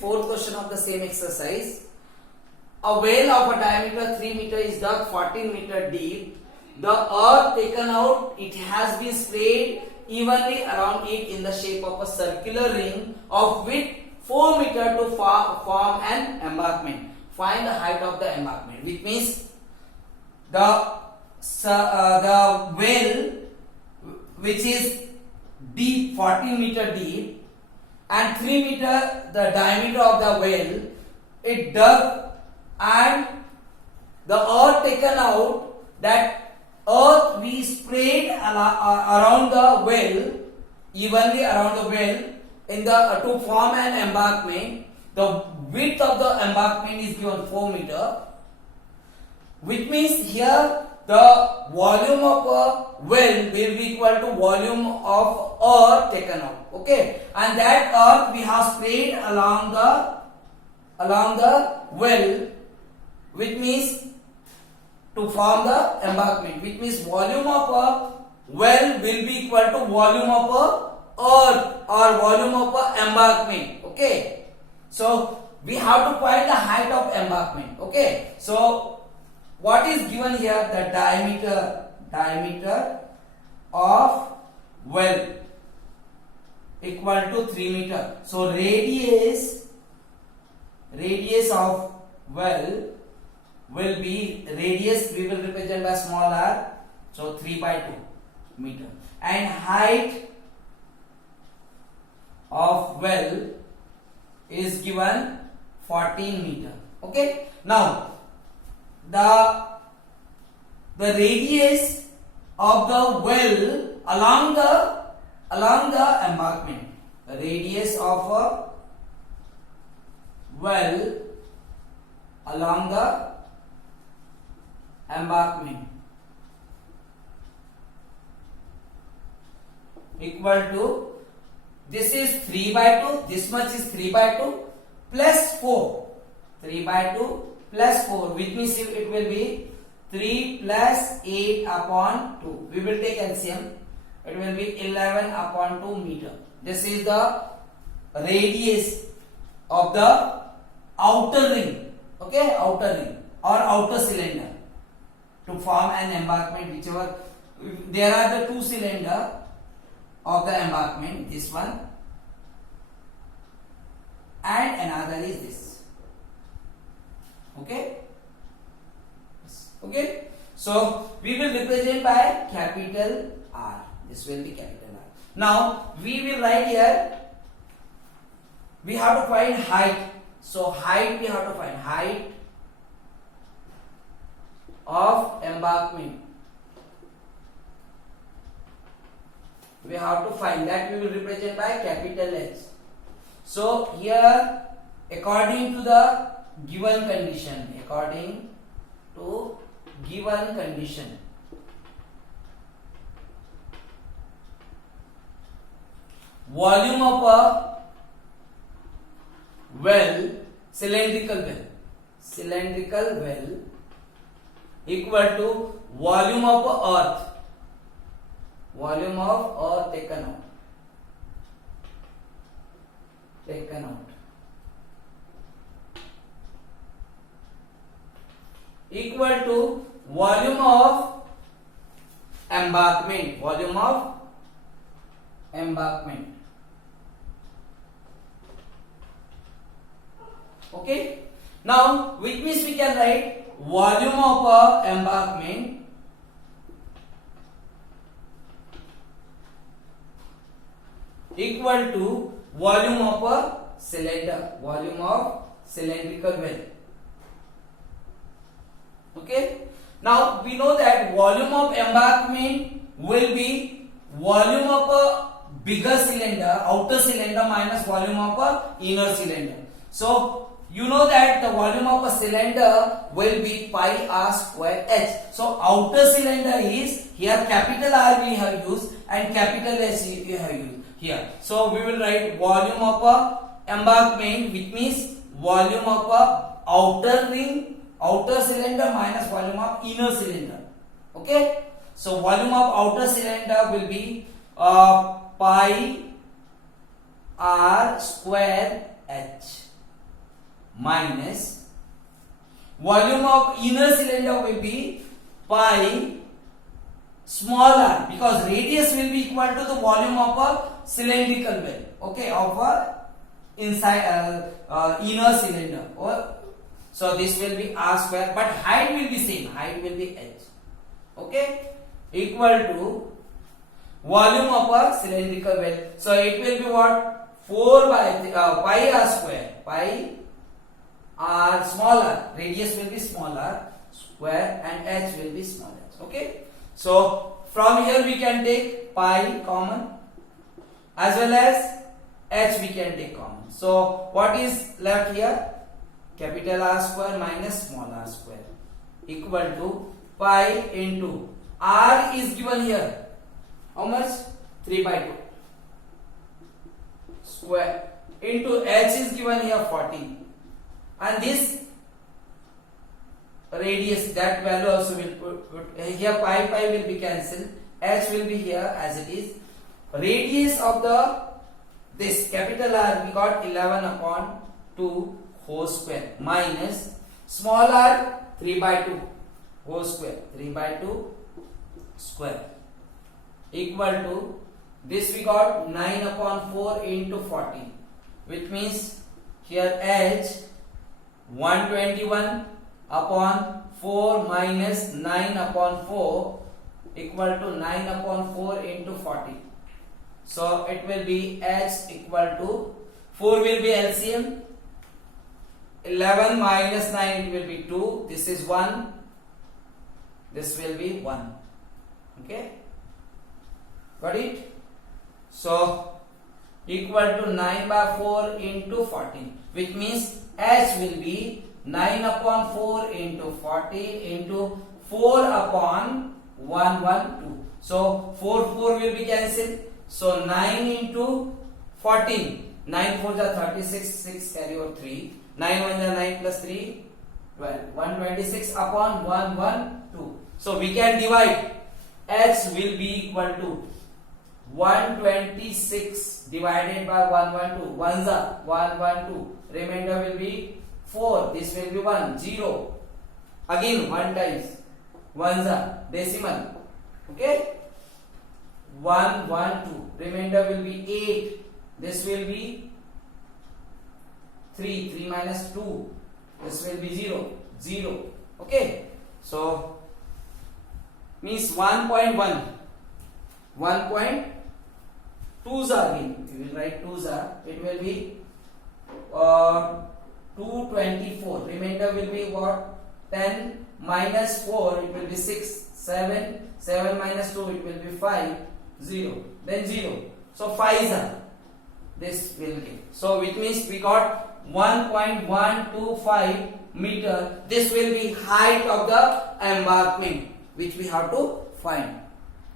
fourth question of the same exercise. A well of a diameter 3 meter is dug 14 meter deep. The earth taken out, it has been sprayed evenly around it in the shape of a circular ring of width 4 meter to form an embankment. Find the height of the embankment, which means the well which is deep 14 meter deep and 3 meter the diameter of the well, it dug and the earth taken out, that earth we sprayed around the well, evenly around the well in the to form an embankment. The width of the embankment is given 4 meter, which means here the volume of a well will be equal to volume of earth taken out. Okay, and that earth we have sprayed along the well, which means to form the embankment, which means volume of a well will be equal to volume of a earth or volume of a embankment. Okay, so we have to find the height of embankment. Okay, so what is given here? The diameter of well equal to 3 meter. So radius of well will be, radius we will represent by small r, so 3 by 2 meter, and height of well is given 14 meter. Okay, now the radius of the well along the embankment, the radius of a well along the embankment equal to, this is 3 by 2, this much is 3 by 2 plus 4, 3 by 2 plus 4, which means it will be 3 plus 8 upon 2. We will take LCM. It will be 11 upon 2 meter. This is the radius of the outer ring. Okay, outer ring or outer cylinder to form an embankment. Whichever, there are the two cylinder of the embankment. This one and another is this. Okay. Okay, so we will represent by capital R. This will be capital R. Now we will write here, we have to find height. So height, we have to find height of embankment. We have to find that, we will represent by capital H. So here, according to the given condition, volume of a well, cylindrical well equal to volume of earth taken out equal to volume of embankment, Okay, now which means we can write volume of a embankment equal to volume of a cylinder, volume of cylindrical well. Okay, now we know that volume of embankment will be volume of a bigger cylinder, outer cylinder, minus volume of a inner cylinder. So you know that the volume of a cylinder will be pi r square h. So outer cylinder is, here capital R we have used and capital H we have used here. So we will write volume of a embankment, which means volume of a outer ring, outer cylinder minus volume of inner cylinder. Okay, so volume of outer cylinder will be pi r square h. minus volume of inner cylinder will be pi small r, because radius will be equal to the volume of a cylindrical well, okay, of a inside inner cylinder. So this will be r square, but height will be same, height will be h, okay, equal to volume of a cylindrical well. So it will be what? 4 by pi r square, pi r small r, radius will be small r square and h will be small h, okay. So from here we can take pi common as well as h we can take common. So what is left here? Capital R square minus small r square equal to pi into r is given here. How much? 3 by 2 square into h is given here 40, and this radius, that value also will put here, pi will be cancelled, h will be here as it is. Radius of this capital R we got 11 upon 2 whole square minus small r 3 by 2 whole square, 3 by 2 square equal to this we got 9 upon 4 into 40, which means here h 121 upon 4 minus 9 upon 4 equal to 9 upon 4 into 40. So it will be h equal to 4 will be LCM, 11 minus 9 it will be 2, this is 1, this will be 1, okay, got it? So equal to 9 by 4 into 40, which means h will be 9 upon 4 into 40 into 4 upon 112. So 4 will be cancelled. So 9 into 14, 9 4 is 36, 6 carry over 3, 9 1 is 9 plus 3, 12, 126 upon 112. So we can divide, h will be equal to 126 divided by 112, 1 is 112, remainder will be 4, this will be 1, 0, again 1 times, 1 is decimal, okay, 1 1 2, remainder will be 8, this will be 3, 3 minus 2, this will be 0, 0, okay. So means 1.1, 1.2 again, we will write 2 it will be 224, remainder will be what? 10 minus 4 it will be 6, 7, 7 minus 2 it will be 5, 0, then 0. So 5 is this will give. So which means we got 1.125 meter. This will be height of the embankment which we have to find.